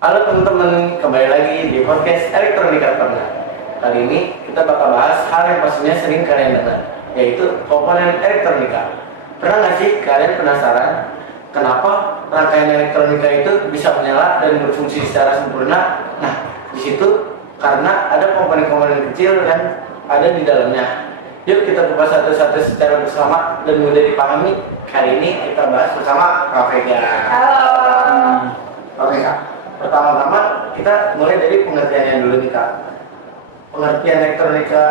Halo teman-teman, kembali lagi di podcast Elektronika Pernah. Kali ini kita bakal bahas hal yang pastinya sering kalian dengar, yaitu komponen elektronika. Pernah nggak sih kalian penasaran kenapa rangkaian elektronika itu bisa menyala dan berfungsi secara sempurna? Nah, di situ karena ada komponen-komponen kecil dan ada di dalamnya. Yuk kita buka satu-satu secara bersama dan mudah dipahami. Kali ini kita bahas bersama Kak Vega. Halo. Oke Kak, pertama-tama kita mulai dari pengertiannya dulu nih Kak. Pengertian elektronika,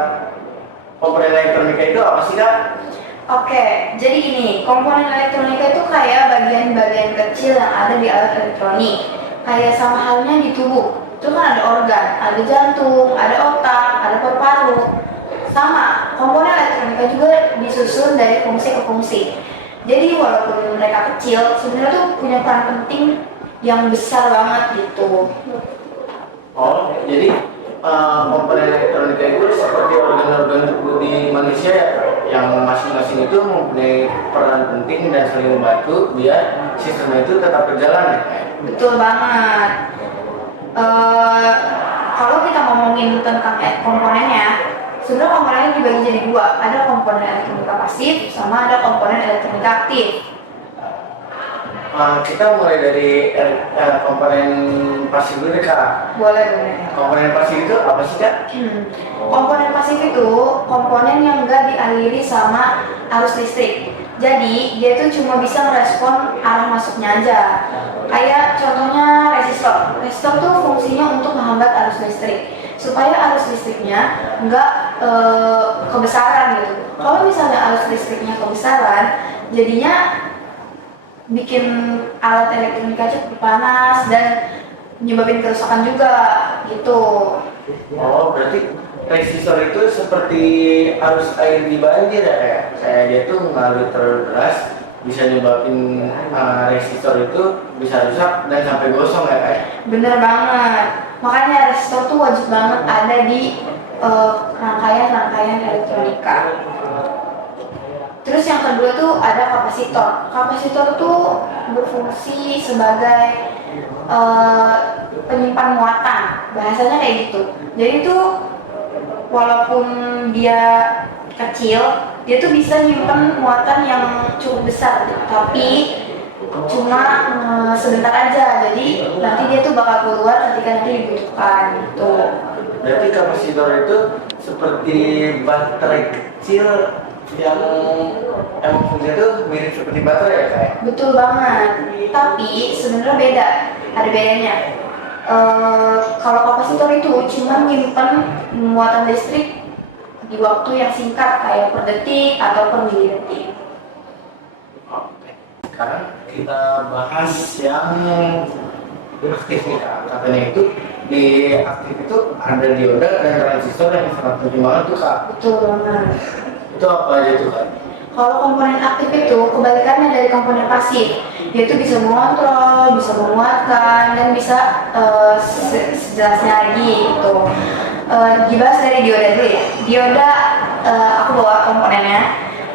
komponen elektronika itu apa sih Kak? Oke, jadi gini, komponen elektronika itu kayak bagian-bagian kecil yang ada di alat elektronik. Kayak sama halnya di tubuh. Itu kan ada organ, ada jantung, ada otak, ada paru-paru. Sama, komponen elektronika juga disusun dari fungsi ke fungsi. Jadi walaupun mereka kecil, sebenarnya tuh punya peran penting yang besar banget gitu. Oh, jadi komponen elektronika itu seperti organ-organ tubuh di manusia ya, yang masing-masing itu mempunyai peran penting dan saling membantu biar sistem itu tetap berjalan ya. Betul banget. Kalau kita ngomongin tentang komponennya, sebenarnya komponennya dibagi jadi dua. Ada komponen elektronika pasif sama ada komponen elektronika aktif. Kita mulai dari komponen pasif dulu deh Kak. Boleh. Komponen pasif itu apa sih Kak? Komponen pasif itu komponen yang enggak dialiri sama arus listrik. Jadi dia itu cuma bisa merespon arah masuknya aja. Kayak contohnya resistor. Resistor tuh fungsinya untuk menghambat arus listrik supaya arus listriknya enggak kebesaran gitu. Kalau misalnya arus listriknya kebesaran, jadinya bikin alat elektronika cukup panas dan menyebabkan kerusakan juga gitu. Oh, berarti resistor itu seperti arus air di banjir ya kayak dia tuh ngalir terlalu deras bisa nyebabin resistor itu bisa rusak dan sampai gosong ya kayak. Bener banget. Makanya resistor tuh wajib banget ada di rangkaian-rangkaian elektronika. Terus yang kedua tuh ada kapasitor. Kapasitor tuh berfungsi sebagai penyimpan muatan. Bahasanya kayak gitu. Jadi tuh walaupun dia kecil, dia tuh bisa nyimpan muatan yang cukup besar, tapi cuma sebentar aja. Jadi nanti dia tuh bakal keluar ketika nanti dibutuhkan gitu. Berarti kapasitor itu seperti baterai kecil yang emang fungsinya tuh mirip seperti baterai ya kayak. Betul banget. Tapi sebenarnya beda. Ada bedanya. Kalau kapasitor itu cuma nyimpan muatan listrik di waktu yang singkat kayak per detik atau per milidetik. Oke. Sekarang kita bahas yang aktif nih Kak. Katanya itu di aktif itu ada dioda dan transistor yang sangat penting banget tuh Kak. Betul banget. Itu apa aja tuh Kak? Kalau komponen aktif itu kebalikannya dari komponen pasif. Dia itu bisa mengontrol, bisa menguatkan, dan bisa sejelasnya lagi gitu. Dibahas dari dioda dulu ya. Dioda, aku bawa komponennya.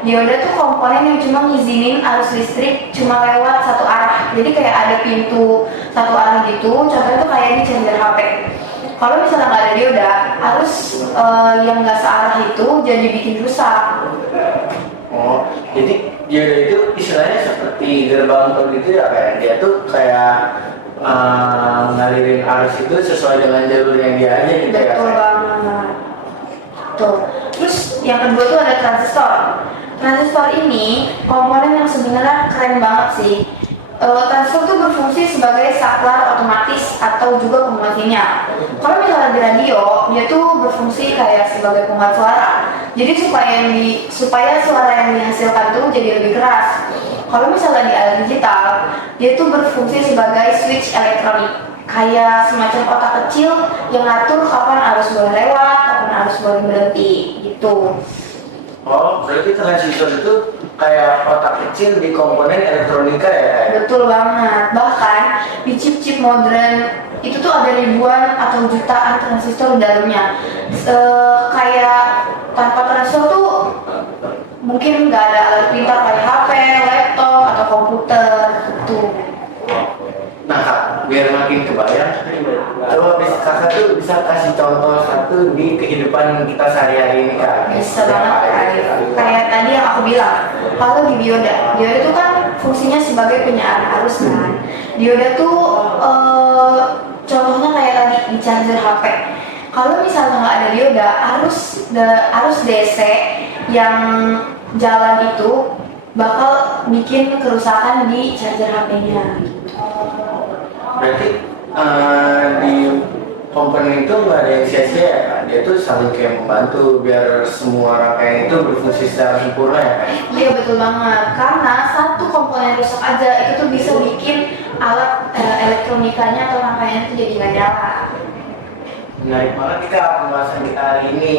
Dioda tuh komponen yang cuma ngizinin arus listrik cuma lewat satu arah. Jadi kayak ada pintu satu arah gitu. Contohnya tuh kayak di charger HP. Kalau misalnya nggak ada dioda, arus yang nggak searah itu jadi bikin rusak. Oh, jadi dioda itu istilahnya seperti gerbang tol gitu ya kayak dia tuh kayak ngalirin arus itu sesuai dengan jalur yang dia aja gitu ya. Betul banget. Tuh. Terus yang kedua tuh ada transistor. Transistor ini komponen yang sebenarnya keren banget sih. Transistor tuh berfungsi sebagai saklar otomatis atau juga pembuat sinyal. Kalau misalnya di radio, dia tuh berfungsi kayak sebagai pembuat suara. Jadi supaya suara yang dihasilkan tuh jadi lebih keras. Kalau misalnya di alat digital, dia tuh berfungsi sebagai switch elektronik. Kayak semacam otak kecil yang ngatur kapan arus boleh lewat, kapan arus boleh berhenti gitu. Oh, berarti transistor itu kayak otak kecil di komponen elektronika ya kayak. Betul banget. Bahkan di chip-chip modern itu tuh ada ribuan atau jutaan transistor di dalamnya. Kayak tanpa transistor tuh mungkin nggak ada alat pintar kayak HP, laptop atau komputer gitu. Nah Kak, biar makin kebayang, contoh satu di kehidupan kita sehari-hari ini Kak. Bisa banget Arif. Kayak tadi yang aku bilang, kalau di dioda itu kan fungsinya sebagai penyearan arus kan. Dioda tuh contohnya kayak tadi di charger HP. Kalau misalnya nggak ada dioda, arus DC yang jalan itu bakal bikin kerusakan di charger HP-nya. Berarti di komponen itu nggak ada yang sia-sia ya Kak? Dia tuh saling kayak membantu biar semua rangkaian itu berfungsi secara sempurna ya Kak? Iya betul banget, karena satu komponen rusak aja itu tuh bisa bikin alat elektronikanya atau rangkaiannya itu jadi nggak nyala. Menarik banget nih Kak pembahasan kita hari ini.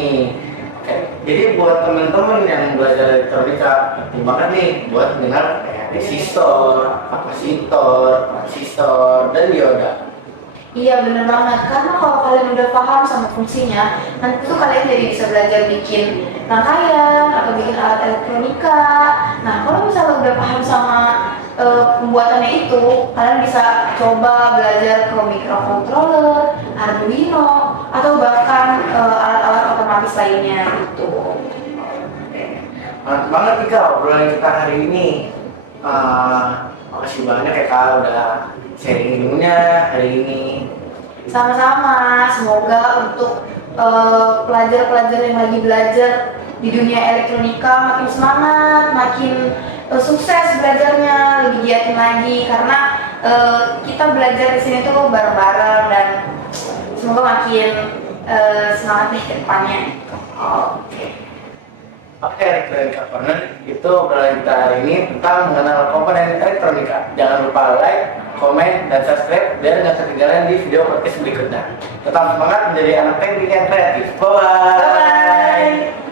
Jadi buat teman-teman yang belajar elektronika, penting banget nih buat mengenal kayak resistor, kapasitor, transistor, dan dioda. Iya bener banget, karena kalau kalian udah paham sama fungsinya, nanti tuh kalian jadi bisa belajar bikin rangkaian atau bikin alat elektronika. Nah kalau misalnya udah paham sama pembuatannya itu, kalian bisa coba belajar ke microcontroller, Arduino, atau bahkan alat-alat otomatis lainnya gitu. Mantap banget nih Kak obrolan kita hari ini. Makasih banyak ya Kak udah sharing ilmunya hari ini. Sama-sama, semoga untuk pelajar-pelajar yang lagi belajar di dunia elektronika makin semangat, makin sukses belajarnya, lebih giatin lagi karena kita belajar di sini tuh bareng-bareng dan semoga makin semangat deh ke depannya. Oke, Elektronika Corner itu obrolan kita hari ini tentang mengenal komponen elektronika. Jangan lupa like, komen, dan subscribe biar nggak ketinggalan di video podcast berikutnya. Tetap semangat menjadi anak teknik yang kreatif. Bye-bye. Bye.